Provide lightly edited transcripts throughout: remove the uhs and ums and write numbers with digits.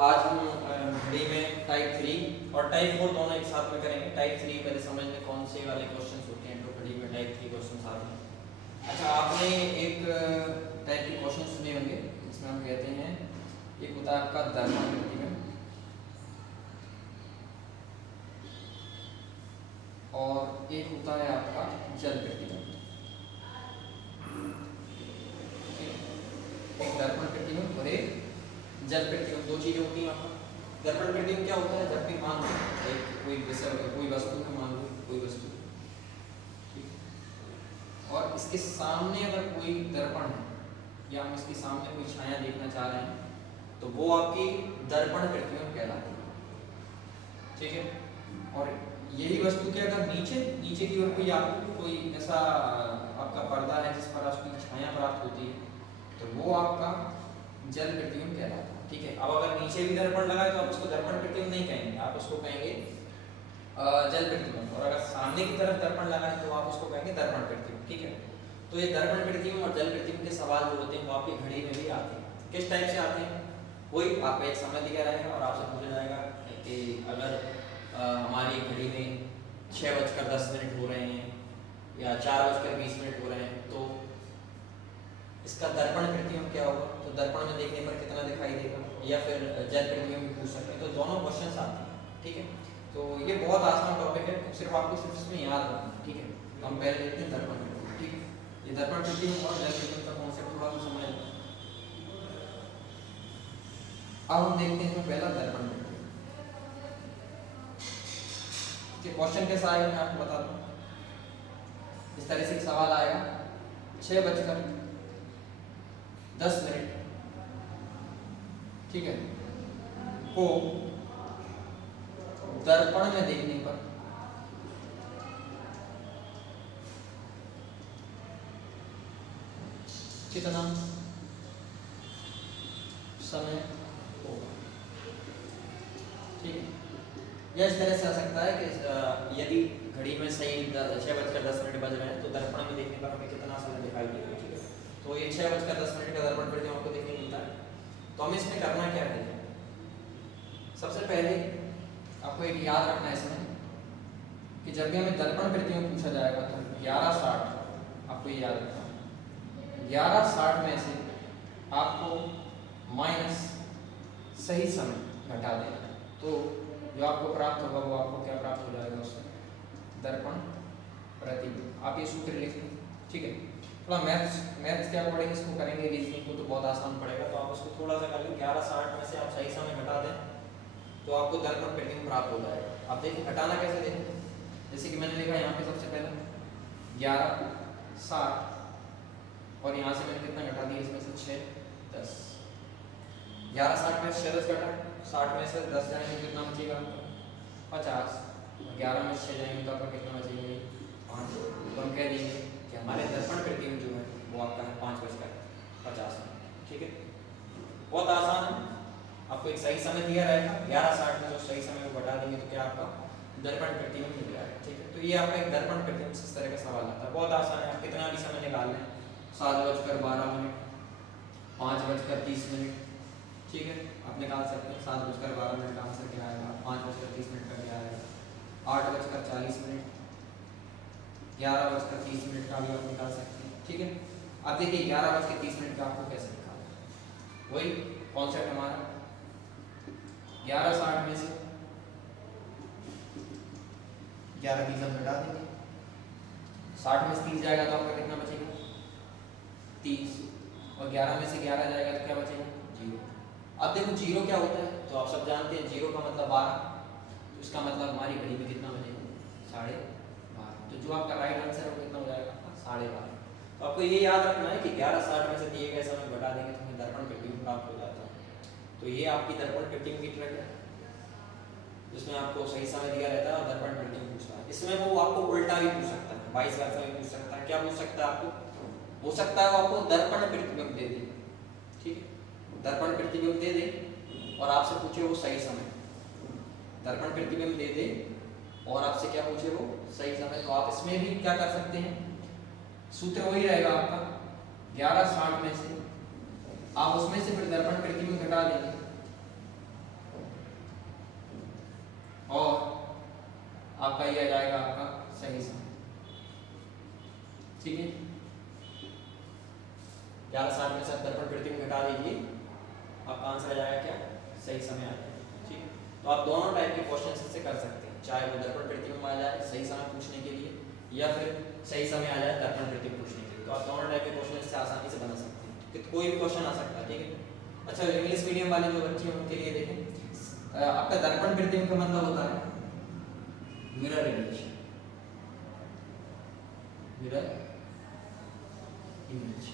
आज हम घड़ी में टाइप 3 और टाइप 4 दोनों एक साथ में करेंगे। टाइप 3 पहले समझ लें कौन से वाले क्वेश्चंस होते हैं तो घड़ी में टाइप 3 क्वेश्चंस आते हैं। अच्छा, आपने एक टाइप के क्वेश्चन सुने होंगे जिसमें हम कहते हैं एक होता है आपका दर्पण प्रतिबिंब और एक होता है आपका जल प्रतिबिंब। एक दर्पण प्रतिबिंब और एक जल प्रतिबिंब, दो चीजें होती हैं। आपका दर्पण प्रतिबिंब क्या होता है? जब भी मान लो एक कोई विषय कोई वस्तु है, मान लो कोई वस्तु, और इसके सामने अगर कोई दर्पण है या हम इसके सामने कोई छाया देखना चाह रहे हैं तो वो आपकी दर्पण प्रतिबिंब कहलाती है। ठीक है, और यही वस्तु के अगर नीचे की ओर कोई आपको कोई ऐसा आपका पर्दा है जिस पर आपकी छाया प्राप्त होती है तो वो आपका जल प्रतिबिंब कहलाता है। ठीक है, अब अगर नीचे भी दर्पण लगा है तो आप उसको दर्पण प्रतिबिंब नहीं कहेंगे, आप उसको कहेंगे जल प्रतिबिंब। और अगर सामने की तरफ दर्पण लगा है तो आप उसको कहेंगे दर्पण प्रतिबिंब। ठीक है, तो ये दर्पण प्रतिबिंब और जल प्रतिबिंब के सवाल जो होते हैं वो आपकी घड़ी में भी आते हैं। किस टाइप से आते हैं? वही आपको एक समय दिया रहेगा और आपसे पूछा जाएगा कि अगर हमारी घड़ी में 6:10 हो रहे हैं या 4:20 हो रहे हैं तो इसका दर्पण प्रतिबिंब क्या होगा? तो दर्पण में देखने पर कितना दिखाई देगा, या फिर जल प्रतिबिंब भी पूछ सकते हैं। तो दोनों क्वेश्चंस आते हैं। ठीक है, तो ये बहुत आसान टॉपिक है, सिर्फ आपको सिर्फ इसमें याद रखना। ठीक है, तो हम पहले देखते हैं दर्पण प्रतिबिंब। ठीक है, ये दर्पण प्रतिबिंब और जल प्रतिबिंब का कॉन्सेप्ट थोड़ा सा समझ लें। अब हम देखते हैं इसमें पहला दर्पण प्रतिबिंब। क्वेश्चन कैसा आएगा मैं आपको बता दूं। इस तरह से सवाल आएगा 6:10 ठीक है, को दर्पण में देखने पर कितना समय होगा। ठीक है, यह इस तरह से आ सकता है कि यदि घड़ी में सही 6:10 बज रहे हैं तो दर्पण में देखने पर हमें कितना समय दिखाई देगा। ठीक है, तो ये 6:10 का दर्पण प्रतिबिंब हमको देखने मिलता है। तो हमें इसमें करना क्या है? सबसे पहले आपको एक याद रखना है इसमें कि जब भी हमें दर्पण प्रतिबिंब पूछा जाएगा तो 11:60 आपको ये याद रखना है। 11:60 में से आपको माइनस सही समय घटा देना है, तो जो आपको प्राप्त होगा वो आपको क्या प्राप्त हो जाएगा? उसमें दर्पण प्रतिबिंब। आप ये सूत्र लिख लें। ठीक है, थोड़ा मैथ्स के अकॉर्डिंग इसको करेंगे, रीजनिंग को तो बहुत आसान पड़ेगा, तो आप उसको थोड़ा सा कर लें। 11:60 में से आप सही समय घटा दें तो आपको दर्पण प्रतिबिंब प्राप्त हो जाएगा। आप देखिए घटाना कैसे देखें, जैसे कि मैंने लिखा यहाँ पे सबसे पहले 11:60 और यहाँ से मैंने कितना घटा दिया, इसमें से 6:10। 11:60 में 6:10 घटा, 60 में से 10 जाएंगे तो कितना बचेगा? 50। 11 में 6 जाएंगे तो आपका कितना बचेगा? 5। तो हम कह देंगे कि हमारे दर्पण प्रतिबिंब जो है वो आपका है 5:50। ठीक है, बहुत आसान है। आपको एक सही समय दिया रहेगा, 11:60 में जो सही समय को घटा देंगे तो क्या आपका दर्पण प्रतिबिंब मिल जाएगा। ठीक है, तो ये आपका एक दर्पण प्रतिबिंब इस तरह का सवाल आता है। बहुत आसान है, आप कितना भी समय निकाल लें। 7:12, 5:30। ठीक है, आप निकाल सकते हैं। 7:12 का आंसर क्या आएगा? 5:30 का क्या आएगा? 8:40, 11:30 का भी आप निकाल सकते हैं। ठीक है, अब देखिए 11:30 का आपको कैसे निकालना, वही कॉन्सेप्ट हमारा। 11:60 में से 11:20 हम घटा देंगे, 60 में से 30 जाएगा तो आपका कितना बचेगा? 30। और 11 में से 11 जाएगा तो क्या बचेगा? 0। अब देखो 0 क्या होता है, तो आप सब जानते हैं 0 का मतलब 12, तो इसका मतलब हमारी घड़ी में कितना बचेगा? 12:30। तो जो आपका राइट आंसर है वो कितना हो जाएगा? 12:30। तो आपको ये याद रखना है कि 11:60 में से दिए गए समय घटा देंगे तो हमें दर्पण प्रतिबिंब प्राप्त हो जाता है। तो ये आपकी दर्पण प्रतिबिंब की ट्रिक है, जिसमें आपको सही समय दिया रहता है और दर्पण प्रतिबिंब पूछता है। इसमें वो आपको उल्टा भी पूछ सकता है, 22 वर्षा भी पूछ सकता है। क्या पूछ सकता है आपको? हो सकता है वो आपको दर्पण प्रतिबिंब दे दे। ठीक है, दर्पण प्रतिबिंब दे दे और आपसे पूछे वो सही समय। दर्पण प्रतिबिंब दे दे और आपसे क्या पूछे? वो सही समय। तो आप इसमें भी क्या कर सकते हैं? सूत्र वही रहेगा आपका 11:60 में से आप उसमें से फिर दर्पण प्रतिबिंब घटा देंगे और आपका ये आ जाएगा आपका सही समय। ठीक है, 11:60 में से दर्पण प्रतिबिंब घटा दीजिए, आपका आंसर आ जाएगा क्या, सही समय आ जाएगा। ठीक है, तो आप दोनों टाइप के क्वेश्चन से कर सकते हैं, चाहे वो दर्पण प्रतिबिंब आ जाए सही समय पूछने के लिए, या फिर सही समय आ जाए दर्पण प्रतिबिंब पूछने के लिए। तो आप दोनों टाइप के क्वेश्चन से आसानी से बना सकते हैं, कि कोई भी क्वेश्चन आ सकता है। ठीक है, अच्छा इंग्लिश मीडियम वाले जो बच्चे हैं उनके लिए देखें, आपका दर्पण प्रतिबिंब का मतलब होता है मिरर इमेज, मिरर इमेज।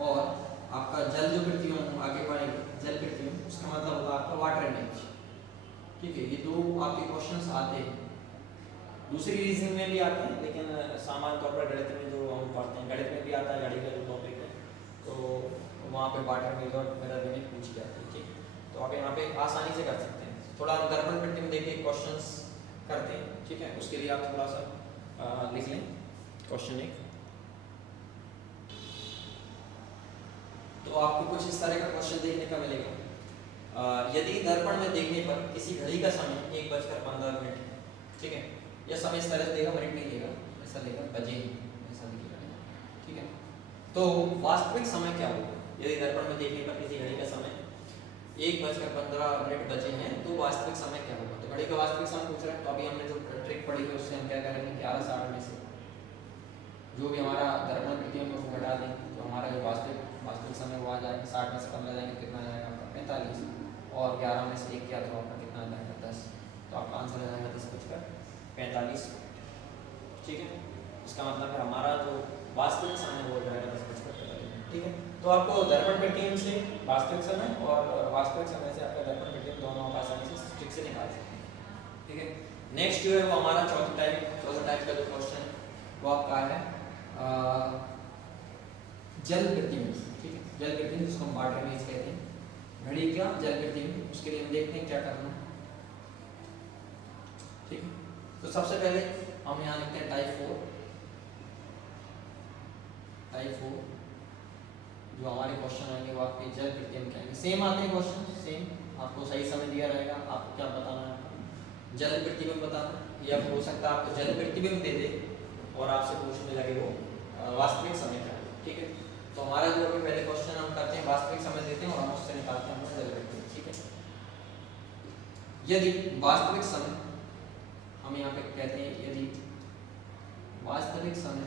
और आपका जल जो प्रतिबिंब आगे बढ़ेगा, जल प्रतिबिंब, उसका मतलब होगा आपका वाटर इमेज। ठीक है, ये दो आपके क्वेश्चंस आते हैं, दूसरी रीजनिंग में भी आते हैं, लेकिन सामान्य तौर पर गणित में जो हम पढ़ते हैं, गणित में भी आता है, गाड़ी का जो टॉपिक है, तो वहाँ पे वाटर इमेज और मिरर इमेज पूछी जाती है। ठीक, तो आप यहाँ पे आसानी से कर सकते हैं। थोड़ा दर्पण प्रतिबिंब देख के क्वेश्चंस करते हैं। ठीक है, उसके लिए आप थोड़ा सा लिख लें क्वेश्चन एक, तो आपको कुछ इस तरह का क्वेश्चन देखने का मिलेगा। यदि दर्पण में देखने पर किसी घड़ी का समय 1:15 है, ठीक है, यह समय इस तरह से देगा, मिनट नहीं देगा, ऐसा देगा बजे, ऐसा लिखेगा। ठीक है, तो वास्तविक समय क्या होगा यदि दर्पण में देखने पर किसी घड़ी का समय 1:15 बजे हैं, तो वास्तविक समय क्या होगा। तो घड़ी का वास्तविक समय पूछ रहा है, तो अभी हमने जो ट्रिक पढ़ी है उससे हम क्या करेंगे, 11:60 में से जो भी हमारा दर्पण प्रतिबिंब को घटा देंगे, तो हमारा जो वास्तविक समय वो आ जाएगा, 60 में से 15 जाएंगे, कितना आ जाएगा आपका 45, और 11 में से 1 किया तो आपका कितना आ जाएगा 10, तो आपका आंसर आ जाएगा 10:45। ठीक है, इसका मतलब है हमारा जो वास्तविक समय वो हो जाएगा 10:45। ठीक है, तो आपको दर्पण प्रतिबिंब से वास्तविक समय और वास्तविक समय से आपका दर्पण प्रतिबिंब दोनों आप आसानी से ट्रिक से निकाल सकते हैं। ठीक है, नेक्स्ट जो है वो हमारा चौथा टाइप का जो क्वेश्चन है वो आपका है जल प्रतिबिंब। ठीक है, जल प्रतिबिंब जिसको हम वाटर इमेज कहते हैं, घड़ी का जल प्रतिबिंब, उसके लिए हम देखते हैं क्या करना है। ठीक है, तो सबसे पहले हम यहाँ लिखते हैं टाइप 4 जो हमारे क्वेश्चन आएंगे वो आपके जल प्रतिबिंब के आएंगे। सेम आते हैं क्वेश्चन, सेम आपको सही समय दिया रहेगा, आपको क्या बताना है, जल प्रतिबिंब बताना, या फिर हो सकता है आपको जल प्रतिबिंब दे दे और आपसे पूछने लगे वो वास्तविक समय क्या है। ठीक है, तो हमारा जो अभी पहले क्वेश्चन हम करते हैं वास्तविक समय देते हैं और हम उससे निकालते हैं जल प्रतिबिंब। ठीक है, यदि वास्तविक समय, हम यहाँ पे कहते हैं यदि वास्तविक समय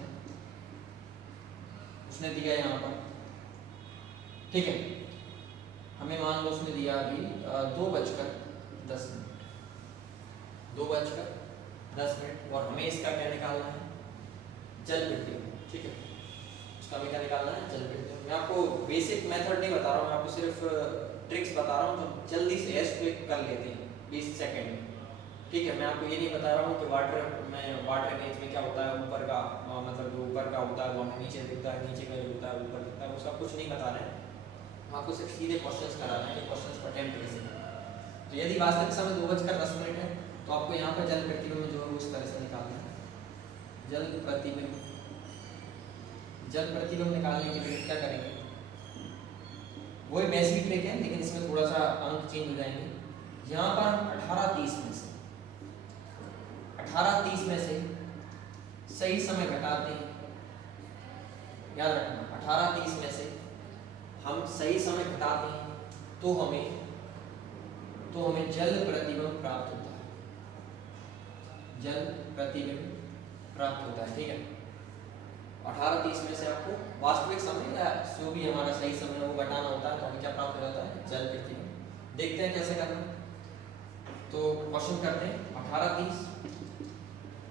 उसने दिया यहाँ पर, ठीक है, हमें मान लो उसने दिया अभी 2:10 और हमें इसका क्या निकालना है, जल प्रतिबिंब। ठीक है, उसका हमें क्या निकालना है, जल प्रतिबिंब। मैं आपको बेसिक मेथड नहीं बता रहा हूँ, मैं आपको सिर्फ ट्रिक्स बता रहा हूँ जो जल्दी से एस क्विक कर लेते हैं 20 सेकेंड में। ठीक है, मैं आपको ये नहीं बता रहा हूँ कि वाटर इमेज में क्या होता है, ऊपर का मतलब जो ऊपर का होता है वो हमें नीचे दिखता है, नीचे का जो होता है ऊपर दिखता है, वो सब कुछ नहीं बता रहे हैं। हम आपको सिर्फ सीधे क्वेश्चंस करा रहे हैं कि क्वेश्चंस को अटेम्प्ट कैसे करना है। तो यदि वास्तविक समय 2:10 है, तो आपको यहाँ पर जल प्रतिबिंब जो है उस तरह से निकालना है। जल प्रतिबिंब निकालने के लिए क्या करेंगे, वही बेसिक ट्रिक है, लेकिन इसमें थोड़ा सा अंक चेंज हो जाएंगे। यहाँ पर 18:30 में से सही समय घटाते हैं, याद रखना 18:30 में से हम सही समय घटाते हैं तो हमें जल प्रतिबिंब प्राप्त होता है, जल प्रतिबिंब प्राप्त होता है। ठीक है, 18:30 में से आपको वास्तविक समय या जो भी हमारा सही समय है वो घटाना होता है, तो हमें क्या प्राप्त हो जाता है, जल प्रतिबिंब। देखते हैं कैसे करना है। तो क्वेश्चन करते हैं 18:30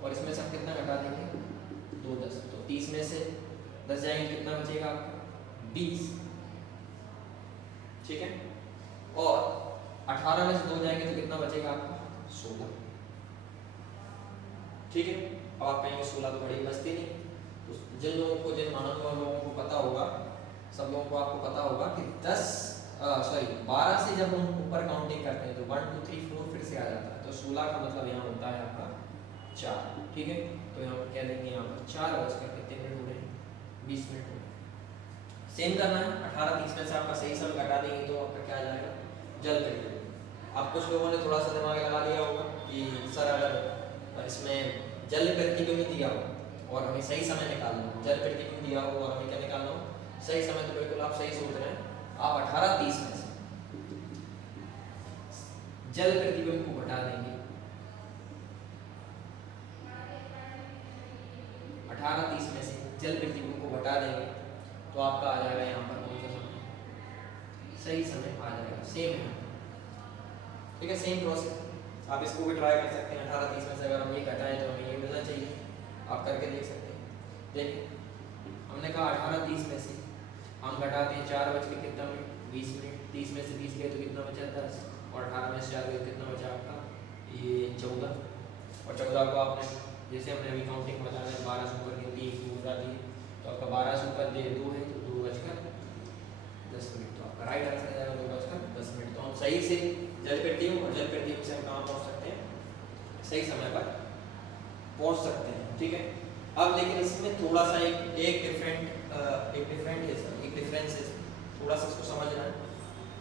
और इसमें से हम कितना घटा देंगे, 2:10, तो 30 में से 10 जाएंगे, कितना बचेगा आपका 20। ठीक है, और 18 में से 2 जाएंगे तो कितना बचेगा आपका 16। ठीक है, अब आप कहेंगे 16 तो बड़ी बचती नहीं। तो जिन महानुभाव लोगों को पता होगा, सब लोगों को आपको पता होगा कि 12 से जब हम ऊपर काउंटिंग करते हैं तो 1 2 3 4 फिर से आ जाता है, तो 16 का मतलब यहाँ होता है आपका 4। ठीक है, तो यहाँ पर कह देंगे यहाँ पर 4:20 कितने मिनट हो रहे हैं, 20 मिनट हो रहे हैं। सेम करना है, 18:30 में से आपका सही समय घटा देंगे तो आपका क्या आ जाएगा, जल प्रतिबिंब। अब कुछ लोगों ने थोड़ा सा दिमाग लगा लिया होगा कि सर अगर इसमें जल प्रतिबिंब दिया हो और हमें सही समय निकालना हो, जल प्रतिबिंब दिया हो और हमें क्या निकालना हो, सही समय, तो बिल्कुल आप सही सोच रहे हैं। आप 18:30 में से जल प्रतिबिंब को घटा देंगे, 18:30 में से जल प्रतिबिंब को घटा देंगे तो आपका आ जाएगा यहाँ पर कौन सा समय, सही समय आ जाएगा, सेम है। ठीक है, सेम प्रोसेस आप इसको भी ट्राई कर सकते हैं। 18:30 में से अगर हम ये घटाएं तो हमें ये मिलना चाहिए, आप करके देख सकते हैं। देखिए हमने कहा 18:30 में से हम घटाते हैं 4 बज के कितना मिनट, 20 मिनट, 30 में से 20 गए तो कितना बचा, 10, और 18 में से 4 गए तो कितना बचा आपका, ये 14, और 14 को आपने जैसे हमने अभी काउंटिंग में बताया 12 से ऊपर गिनती 1 से बता दी, तो आपका 12 से ऊपर 2 है तो 2:10 मिनट, तो आपका राइट आंसर आ जाएगा 2:10 मिनट। तो हम सही से जल प्रतिबिंब और जल प्रतिबिंब से हम कहाँ पहुँच सकते हैं, सही समय पर पहुँच सकते हैं। ठीक है, अब लेकिन इसमें थोड़ा सा एक डिफरेंस है, थोड़ा सा इसको समझना है।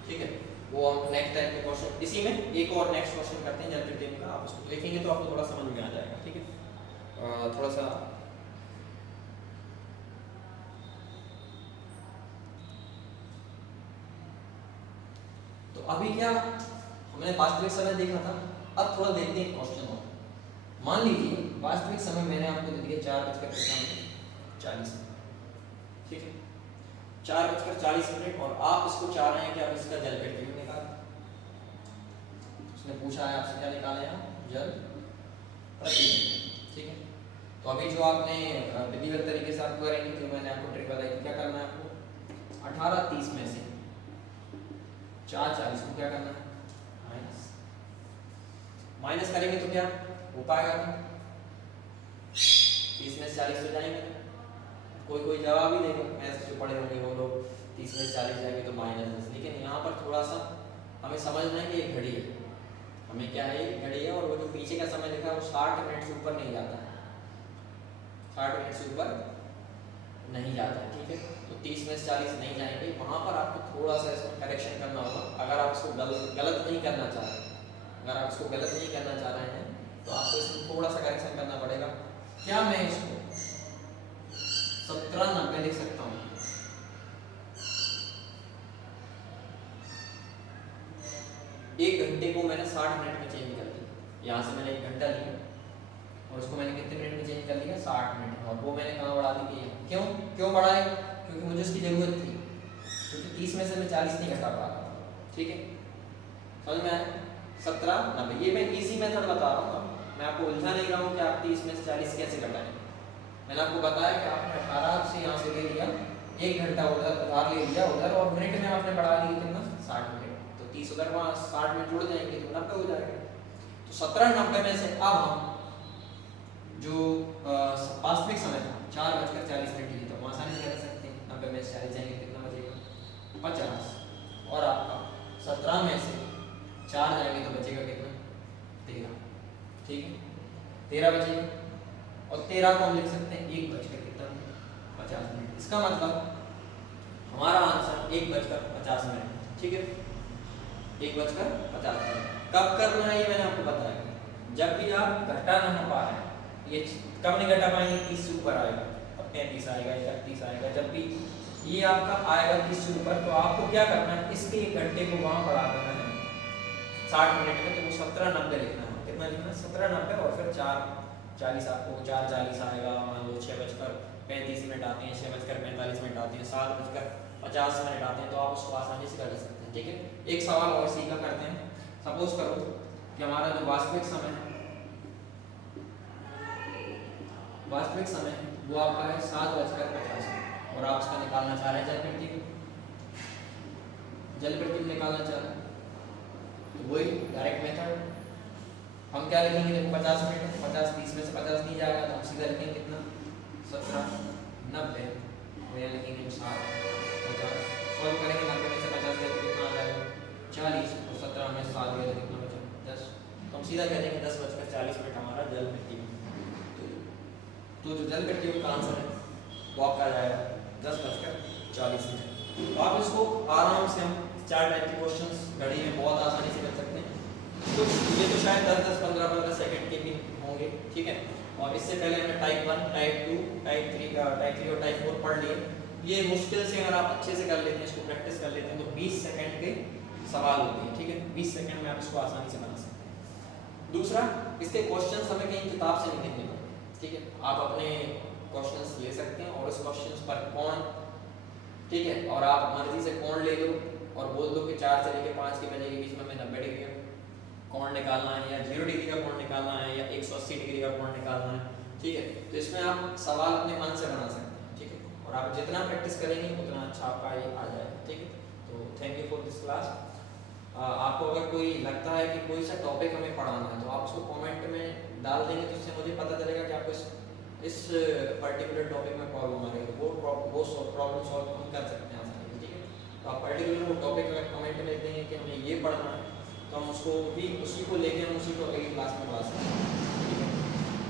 ठीक है, वो हम नेक्स्ट टाइम के क्वेश्चन, इसी में एक और नेक्स्ट क्वेश्चन करते हैं जल प्रतिबिंब का, आप उसको देखेंगे तो आपको थोड़ा समझ में आ जाएगा। ठीक है, थोड़ा सा तो अभी क्या हमने वास्तविक समय देखा था, अब थोड़ा देखते हैं क्वेश्चन और। मान लीजिए वास्तविक समय मैंने आपको दे दिया 4:40। ठीक है, 4:40 और आप इसको चाह रहे हैं कि आप इसका जल प्रतिबिंब निकालें। उसने पूछा है आपसे क्या निकालें आप, जल प्रतिबिंब। ठीक है, तो अभी जो आपने विधिवत तरीके से आपको करेंगे, जो मैंने आपको ट्रिक बताई थी, क्या करना है आपको 18:30 में से 4:40 को क्या करना है, माइनस करेंगे तो क्या हो पाएगा, 30 में से 40 हो जाएंगे। कोई जवाब ही देगा, मैथ्स जो पढ़े होंगे वो लोग 30 में से 40 जाएंगे तो -10। लेकिन यहाँ पर थोड़ा सा हमें समझना है कि ये घड़ी है, हमें क्या है, घड़ी है, और वो जो पीछे का समय लिखा है वो 60 मिनट से ऊपर नहीं जाता है, 60 मिनट से ऊपर नहीं जाता है। ठीक है, तो 30 में से 40 नहीं जाएंगे, वहाँ पर आपको थोड़ा सा इसमें करेक्शन करना होगा। अगर आप इसको गलत नहीं करना चाह रहे, अगर आप इसको गलत नहीं करना चाह रहे हैं तो आपको इसमें थोड़ा सा करेक्शन करना पड़ेगा। क्या मैं इसको 17:90 लिख सकता हूँ, एक घंटे को मैंने 60 मिनट में चेंज कर दिया, यहाँ से मैंने 1 घंटा लिया और उसको मैंने कितने मिनट में चेंज कर लिया, 60 मिनट, और वो मैंने कहाँ बढ़ा दी, क्यों बढ़ाए, क्योंकि मुझे उसकी जरूरत थी, क्योंकि 30 में से मैं 40 नहीं घटा पा रहा। ठीक है, समझ में आया, 17:90। ये मैं इजी मेथड बता रहा हूँ, मैं आपको उलझा नहीं रहा हूँ कि आप 30 में से 40 कैसे घटाएं। मैंने आपको बताया कि आपने 18 से यहाँ से ले लिया, 1 घंटा उधर ले लिया उधर, और मिनट में आपने बढ़ा लिया कितना, 60 मिनट, तो 30 उधर वहाँ 60 मिनट जुड़ जाएंगे तो 90 हो जाएगा। तो 17:90 में से अब हम जो वास्तविक समय था 4:40 लिए, तो हम आसानी से कर सकते हैं, 90 में से 40 जाएंगे कितना बचेगा, 50, और आपका 17 में से 4 जाएंगे तो बचेगा कितना, 13। ठीक है, 13 बचेगा, और 13 को हम लिख सकते हैं 1:50। इसका मतलब हमारा आंसर 1:50। ठीक है, 1:50। कब करना है ये मैंने आपको बताया, जब भी आप घटा ना पा रहे हैं, ये कब नहीं घटा पाएंगे, 30 से ऊपर आएगा, 35 आएगा, 31 आएगा, जब भी ये आपका आएगा 30 से ऊपर, तो आपको क्या करना है, इसके 1 घंटे को वहाँ बढ़ा देना है 60 मिनट में, तो वो 17:90 लिखना है। कितना लिखना है, 17:90, और फिर 4:40 आपको 4:40 आएगा, मान लो 6:35 आते हैं, 6:45 आते हैं, 7:50 आते हैं, तो आप उसको आसानी से कर सकते हैं। ठीक है, एक सवाल और इसी का करते हैं। सपोज करो कि हमारा जो वास्तविक समय है वो आपका है 7:50, और आप उसका निकालना चाह रहे हैं जल प्रतिबिंब निकालना चाह रहे हैं, तो वही डायरेक्ट मेथड हम क्या लिखेंगे, देखो 50 मिनट, 50, 30 में से 50 नहीं जाएगा तो हम सीधा लिखेंगे कितना, 17:90, और यहाँ लिखेंगे 60, 50, सॉल्व करेंगे, 90 में से 50 गए तो कितना आ जाएगा, 40, और 17 में 7 गए तो कितना बचा, 10। तो हम सीधा कह देंगे 10:40 हमारा जल प्रतिबिंब। तो जो जल प्रतिबिंब का आंसर है वो आपका आ जाएगा 10:40। तो आप इसको आराम से, हम 4 टाइप के क्वेश्चंस घड़ी में बहुत आसानी से कर सकते हैं। तो ये तो शायद 10-10, 15-15 सेकंड के भी होंगे, ठीक है। और इससे पहले हमने टाइप 1, टाइप 2, टाइप 3 और टाइप 4 पढ़ लिए। ये मुश्किल से अगर आप अच्छे से कर लेते हैं, इसको प्रैक्टिस कर लेते हैं, तो 20 सेकंड के सवाल होते हैं, ठीक है। 20 सेकंड में आप इसको आसानी से बना सकते हैं। दूसरा, इसके क्वेश्चंस हमें कहीं किताब से नहीं देखने पड़ते, ठीक है। आप अपने क्वेश्चंस ले सकते हैं और उस क्वेश्चंस पर कौन, ठीक है, और आप मर्जी से कौन ले लो और बोल दो कि 4 से लेकर 5 के बजे के बीच में हमें 90 डिग्री का कौन निकालना है, या 0 डिग्री का कौन निकालना है, या 180 डिग्री का कौन निकालना है, ठीक है। तो इसमें आप सवाल अपने मन से बना सकते हैं, ठीक है। और आप जितना प्रैक्टिस करेंगे उतना अच्छा आपका ये आ जाएगा, ठीक है। तो thank you for this class. आपको अगर कोई लगता है कि कोई सा टॉपिक हमें पढ़ाना है तो आप उसको कमेंट में डाल देंगे, तो उससे मुझे पता चलेगा कि आपको इस पर्टिकुलर टॉपिक में प्रॉब्लम आ रही है। वो प्रॉब्लम सॉल्व हम कर सकते हैं आसानी से, ठीक है। तो आप पर्टिकुलर वो टॉपिक अगर कमेंट में लिख देंगे कि हमें ये पढ़ना है, तो हम उसको भी उसी को लेके हम उसी को अगली क्लास में पढ़ा सकते हैं, ठीक है।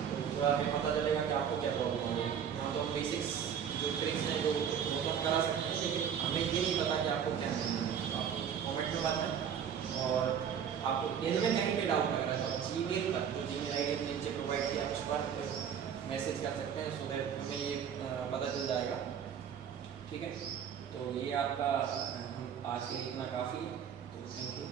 तो थोड़ा हमें पता चलेगा कि आपको क्या प्रॉब्लम आ रही है। यहाँ तो हम बेसिक्स जो ट्रिक्स हैं जो वो तो हम करा सकते हैं, लेकिन हमें ये नहीं पता कि आपको क्या करना है। तो आप कॉमेंट में बताएं, और आपको इनमें कहीं पे डाउट लग रहा है तो आप जीमेल पर, जो जीमेल आई डी नीचे प्रोवाइड किया उस पर मैसेज कर सकते हैं, सो दैट हमें ये पता चल जाएगा, ठीक है। तो ये आपका हम आज के लिए इतना काफ़ी है, तो थैंक यू।